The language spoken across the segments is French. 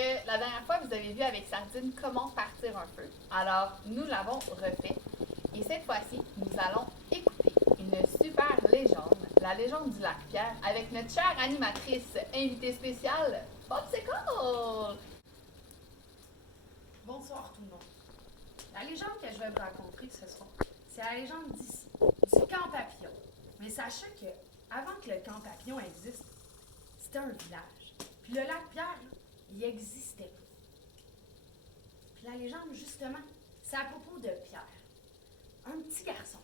que la dernière fois, vous avez vu avec Sardine comment partir un feu. Alors, nous l'avons refait. Et cette fois-ci, nous allons écouter une super légende, la légende du lac Pierre, avec notre chère animatrice invitée spéciale, Popsicle! Bonsoir tout le monde. La légende que je vais vous raconter ce soir, c'est la légende d'ici, du camp Papillon. Mais sachez que, avant que le camp Papillon existe, c'était un village. Puis le lac Pierre, là, il existait pas. Puis la légende, justement, c'est à propos de Pierre. Un petit garçon.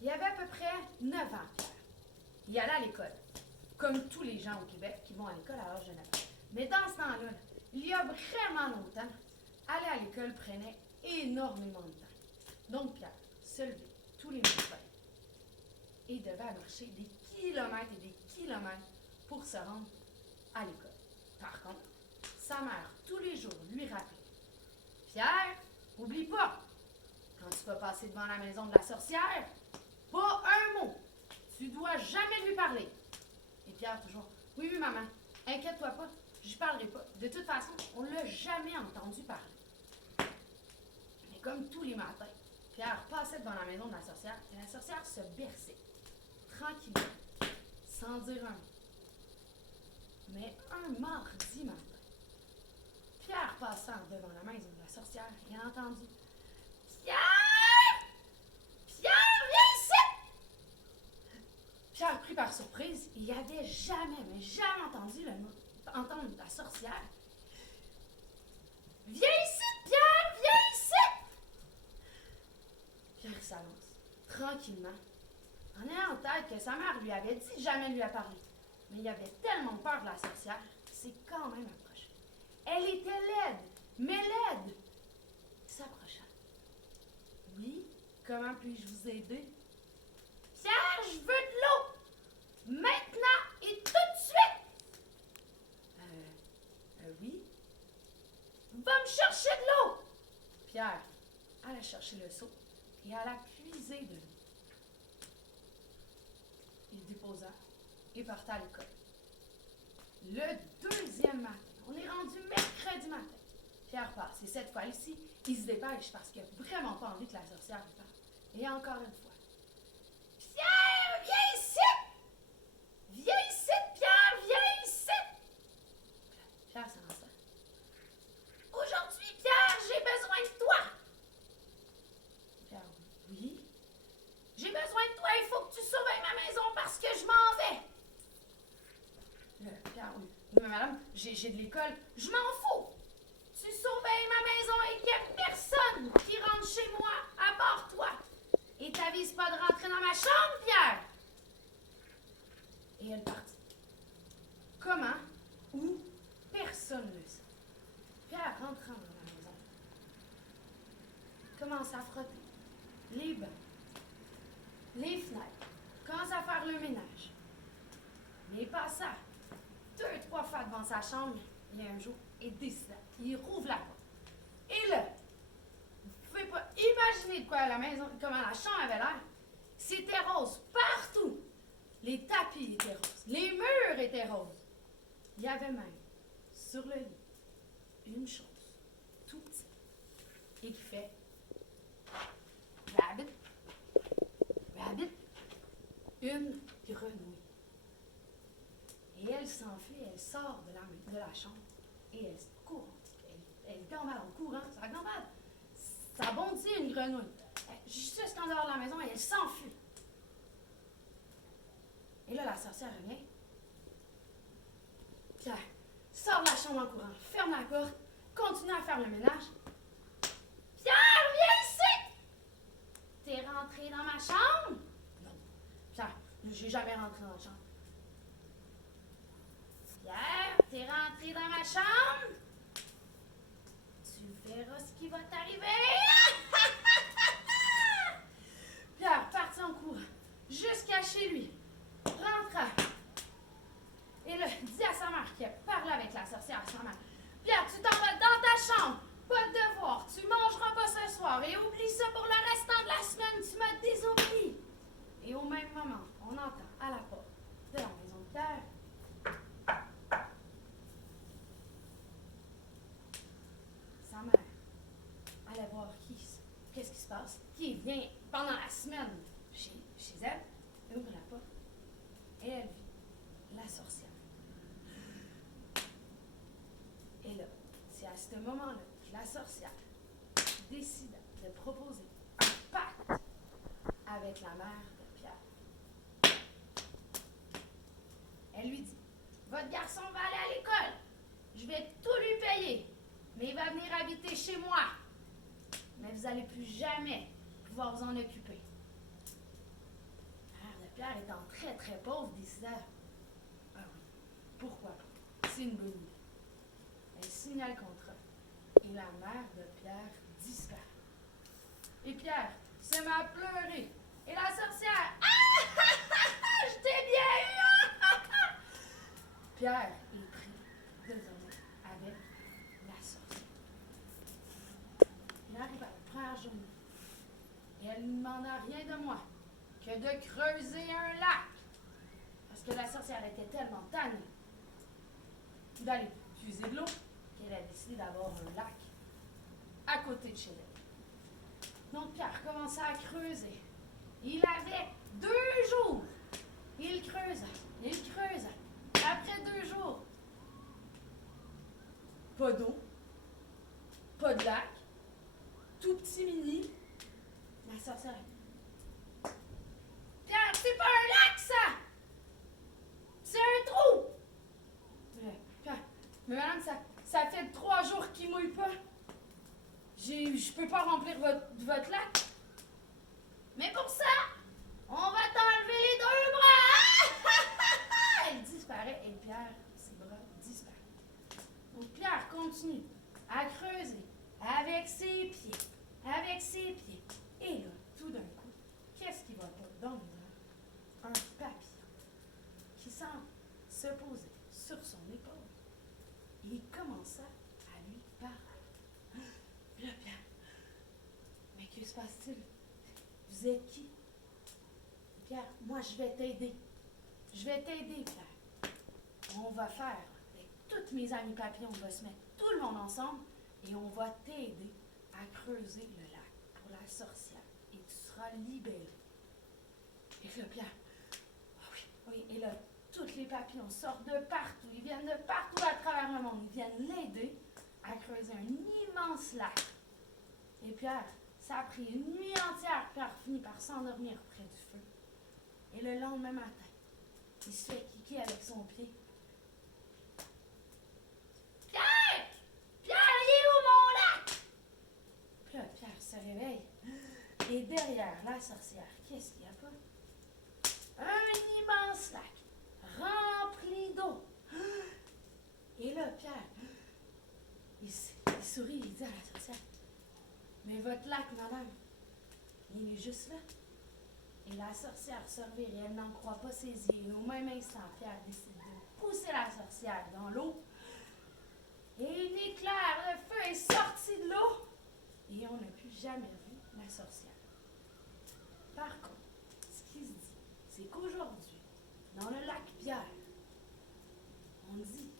Il avait à peu près 9 ans, Pierre. Il allait à l'école. Comme tous les gens au Québec qui vont à l'école à l'âge de 9 ans. Mais dans ce temps-là, il y a vraiment longtemps, aller à l'école prenait énormément de temps. Donc Pierre se levait tous les matins et devait marcher des kilomètres et des kilomètres pour se rendre à l'école. Par contre, sa mère, tous les jours, lui rappelait: Pierre, oublie pas, quand tu vas passer devant la maison de la sorcière, pas un mot. Tu dois jamais lui parler. Et Pierre toujours: oui, oui, maman, inquiète-toi pas, je parlerai pas. De toute façon, on l'a jamais entendu parler. Mais comme tous les matins, Pierre passait devant la maison de la sorcière et la sorcière se berçait, tranquillement, sans dire un mot. Mais un mardi matin, Pierre passant devant la maison de la sorcière et a entendu: Pierre! Pierre, viens ici! Pierre, pris par surprise, il avait jamais, mais jamais entendre la sorcière. Viens ici, Pierre, viens ici! Pierre s'avance, tranquillement, en ayant en tête que sa mère lui avait dit de jamais lui parler. Mais il avait tellement peur de la sorcière qu'il s'est quand même approché. Elle était laide, mais laide. Il s'approcha. Oui, comment puis-je vous aider? Pierre, je veux de l'eau! Maintenant et tout de suite! Oui. Va me chercher de l'eau! Pierre alla chercher le seau et alla puiser de l'eau. Il déposa et parta à l'école. Le deuxième matin, on est rendu mercredi matin. Pierre passe et cette fois-ci, il se dépêche parce qu'il n'a vraiment pas envie que la sorcière lui parle. Et encore une fois: Pierre, viens ici! Viens ici, Pierre, viens ici! Pierre s'avança. Aujourd'hui, Pierre, j'ai besoin de toi! Pierre: oui? J'ai besoin de toi, il faut que tu surveilles ma maison parce que je m'en vais! Pierre: oui, mais madame, j'ai de l'école, je m'en fous! Tu surveilles ma maison et qu'il n'y a personne qui rentre chez moi à part toi! Et t'avises pas de rentrer dans ma chambre, Pierre! Et elle partit. Comment? Où? Personne ne le sait. Pierre, rentrant dans la maison, commence à frotter les bancs, les fenêtres, commence à faire le ménage. Mais il passa 2-3 fois devant sa chambre, et un jour, il décida. Il rouvre la porte. Et là, vous pouvez pas imaginer de quoi la maison, comment la chambre avait l'air. C'était rose partout. Les tapis étaient roses, les murs étaient roses. Il y avait même, sur le lit, une chose tout petite et qui fait rabbit, rabbit, une grenouille. Et elle s'enfuit, elle sort de la chambre et elle court. Elle gambade en courant, ça gambade. Ça bondit une grenouille. Juste en dehors de la maison et elle s'enfuit. Et là, la sorcière revient. Pierre sort de la chambre en courant, ferme la porte, continue à faire le ménage. Pierre, viens ici! T'es rentré dans ma chambre? Non. Pierre, j'ai jamais rentré dans la chambre. Pierre, t'es rentré dans ma chambre? Tu verras ce qui va t'arriver. Pierre partit en courant jusqu'à chez lui, rentra. Et là, dit à sa mère qui a parlé avec la sorcière à sa mère: Pierre, tu t'en vas dans ta chambre, pas de devoir, tu mangeras pas ce soir et oublie ça pour le restant de la semaine, tu m'as désobéi. Et au même moment, on entend à la porte de la maison de Pierre: qu'est-ce qui se passe? Qui vient pendant la semaine chez elle, ouvre la porte, et elle vit la sorcière. Et là, c'est à ce moment-là que la sorcière décide de proposer un pacte avec la mère de Pierre. Elle lui dit, votre garçon va aller à l'école, je vais tout lui payer, mais il va venir habiter chez moi. Mais vous n'allez plus jamais pouvoir vous en occuper. La mère de Pierre étant très très pauvre décida, ah oui, pourquoi pas, c'est une bonne idée. Elle signa le contrat et la mère de Pierre disparaît. Et Pierre se met à pleurer. Et la sorcière, ah, je t'ai bien eu! Pierre est pris désormais avec la sorcière. Il arrive à la première journée et elle ne demanda rien de moi que de creuser un lac. Parce que la sorcière était tellement tannée d'aller puiser de l'eau qu'elle a décidé d'avoir un lac à côté de chez elle. Donc Pierre commença à creuser. Il avait 2 jours. Il creusa. Après 2 jours, pas d'eau, pas de lac, tout petit mini. Ma sorcière. Pierre, c'est pas un lac, ça! C'est un trou! Pierre, mais madame, ça fait 3 jours qu'il mouille pas. Je peux pas remplir votre lac. Mais pour ça, on va t'enlever les 2 bras! Elle disparaît et Pierre, ses bras disparaissent. Donc Pierre continue à creuser avec ses pieds. Et là, tout d'un coup, qu'est-ce qui va pas dans les airs? Un papillon qui semble se poser sur son épaule. Et il commença à lui parler. Puis là, Pierre, mais que se passe-t-il? Vous êtes qui? Pierre, moi je vais t'aider. Pierre. On va faire, avec toutes mes amies papillons, on va se mettre tout le monde ensemble et on va t'aider à creuser le lac pour la sorcière. Et tu seras libéré. Et là, Pierre, oui, et là, tous les papillons sortent de partout. Ils viennent de partout à travers le monde. Ils viennent l'aider à creuser un immense lac. Et Pierre, ça a pris une nuit entière. Pierre finit par s'endormir près du feu. Et le lendemain matin, il se fait kicker avec son pied. Pierre! Pierre, il est où mon lac? Puis là, Pierre se réveille. Et derrière la sorcière, qu'est-ce qu'il y a pas? Un immense lac rempli d'eau. Et là, Pierre, il sourit, il dit à la sorcière, mais votre lac, madame, il est juste là. Et la sorcière se revire et elle n'en croit pas ses yeux. Et au même instant, Pierre décide de pousser la sorcière dans l'eau. Et un éclair de feu est sorti de l'eau. Et on n'a plus jamais vu la sorcière. Par contre, ce qui se dit, c'est qu'aujourd'hui, dans le lac Pierre, on dit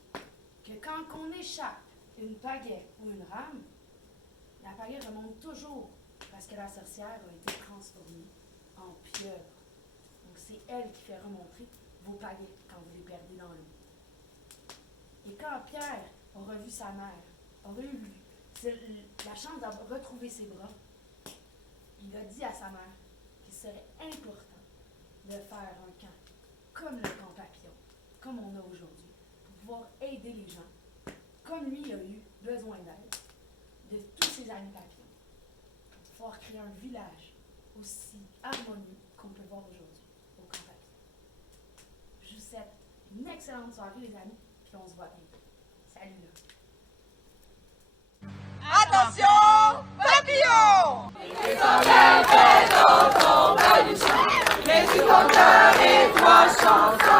que quand on échappe une pagaie ou une rame, la pagaie remonte toujours parce que la sorcière a été transformée en pieuvre. Donc c'est elle qui fait remonter vos pagaies quand vous les perdez dans l'eau. Et quand Pierre a revu sa mère, aurait eu la chance de retrouver ses bras, il a dit à sa mère qu'il serait important de faire un camp comme le camp papillon, comme on a aujourd'hui, pour pouvoir aider les gens, comme lui a eu besoin d'aide, de tous ses amis papillons, pour pouvoir créer un village aussi harmonieux qu'on peut voir aujourd'hui au camp papillon. Je vous souhaite une excellente soirée les amis, puis on se voit bientôt. Salut là! Attention, papillon! Les enfants faites au combat du chant, les supporters et 3 chansons.